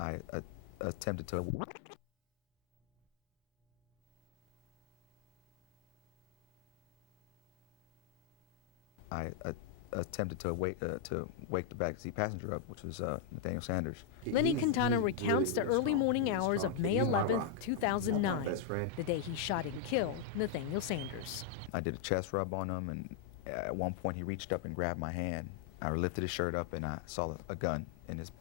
I attempted to wake the backseat passenger up, which was Nathaniel Sanders. Lenny Quintana recounts the early morning hours of May 11, 2009, the day he shot and killed Nathaniel Sanders. I did a chest rub on him, and at one point he reached up and grabbed my hand. I lifted his shirt up, and I saw a gun in his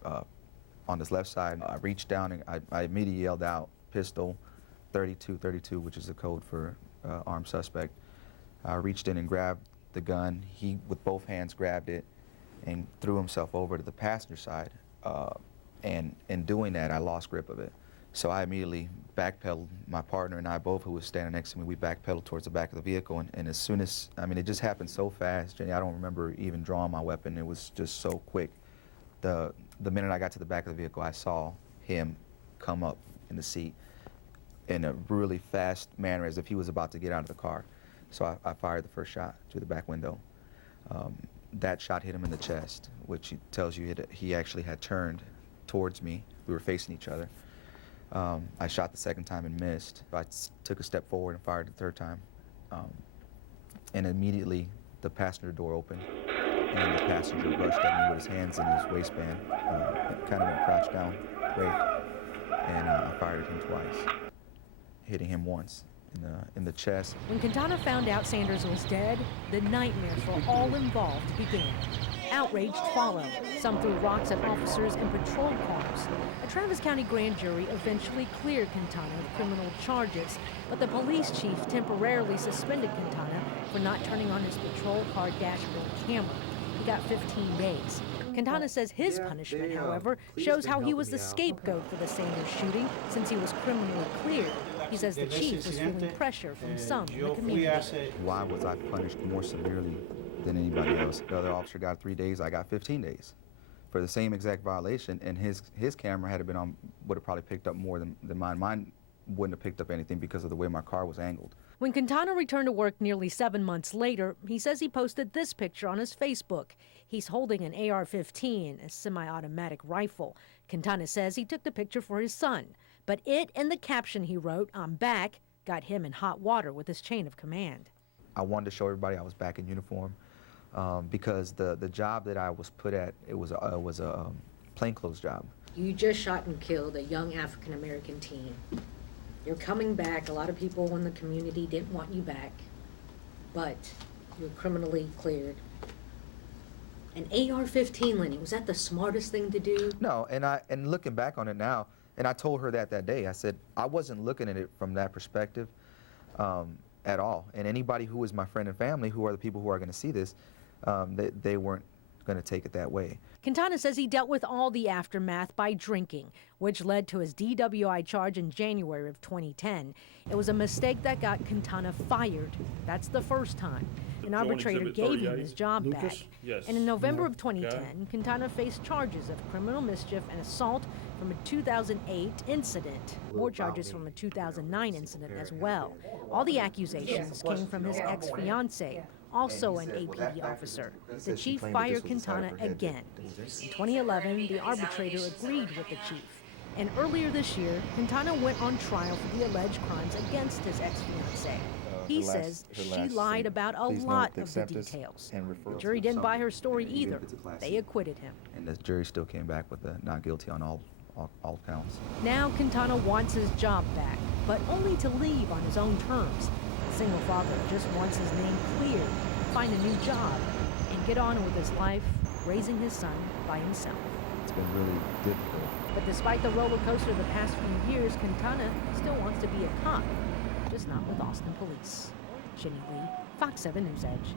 on his left side. I reached down and I immediately yelled out, "Pistol, 3232," which is the code for armed suspect. I reached in and grabbed the gun. He, with both hands, grabbed it and threw himself over to the passenger side. And in doing that, I lost grip of it. So I immediately backpedaled. My partner and I both, who was standing next to me, we backpedaled towards the back of the vehicle. And as soon as, I mean, it just happened so fast, Jenny, I don't remember even drawing my weapon. It was just so quick. The minute I got to the back of the vehicle, I saw him come up in the seat in a really fast manner, as if he was about to get out of the car. So I fired the first shot through the back window. That shot hit him in the chest, which tells you he actually had turned towards me. We were facing each other. I shot the second time and missed. I took a step forward and fired the third time. And immediately the passenger door opened, and the passenger rushed at me with his hands in his waistband, kind of in a crouch down way, and I fired at him twice, hitting him once in the chest. When Quintana found out Sanders was dead, the nightmare for all involved began. Outrage followed. Some threw rocks at officers and patrol cars. A Travis County grand jury eventually cleared Quintana of criminal charges, but the police chief temporarily suspended Quintana for not turning on his patrol car dashboard camera. He got 15 days. Quintana says his punishment, however, shows how he was the scapegoat for the Sanders shooting since he was criminally cleared. He says the chief was feeling pressure from some in the community. Why was I punished more severely than anybody else? The other officer got 3 days, I got 15 days for the same exact violation, and his camera had been on, would have probably picked up more than mine. Mine wouldn't have picked up anything because of the way my car was angled. When Quintana returned to work nearly 7 months later, he says he posted this picture on his Facebook. He's holding an AR-15, a semi-automatic rifle. Quintana says he took the picture for his son, but it and the caption he wrote, "I'm back," got him in hot water with his chain of command. I wanted to show everybody I was back in uniform because the job that I was put at, it was a plainclothes job. You just shot and killed a young African-American teen. You're coming back. A lot of people in the community didn't want you back, but you're criminally cleared. An AR-15, Lenny, was that the smartest thing to do? No, and looking back on it now, and I told her that day, I said, I wasn't looking at it from that perspective at all. And anybody who is my friend and family, who are the people who are going to see this, they weren't going to take it that way. Quintana says he dealt with all the aftermath by drinking, which led to his DWI charge in January of 2010. It was a mistake that got Quintana fired. That's the first time. An arbitrator gave him his job back. Yes. And in November of 2010, Quintana faced charges of criminal mischief and assault from a 2008 incident. More charges from a 2009 incident as well. All the accusations came from his ex-fiancée, also an APD officer. The chief fired Quintana again. In 2011, the arbitrator agreed with the chief. And earlier this year, Quintana went on trial for the alleged crimes against his ex-fiancée. He says she lied about a lot of the details. The jury didn't buy her story either. They acquitted him. And the jury still came back with a not guilty on all counts. Now Quintana wants his job back, but only to leave on his own terms. The single father just wants his name cleared, find a new job, and get on with his life, raising his son by himself. It's been really difficult. But despite the roller coaster the past few years, Quintana still wants to be a cop, just not with Austin police. Jenny Lee, Fox 7 News Edge.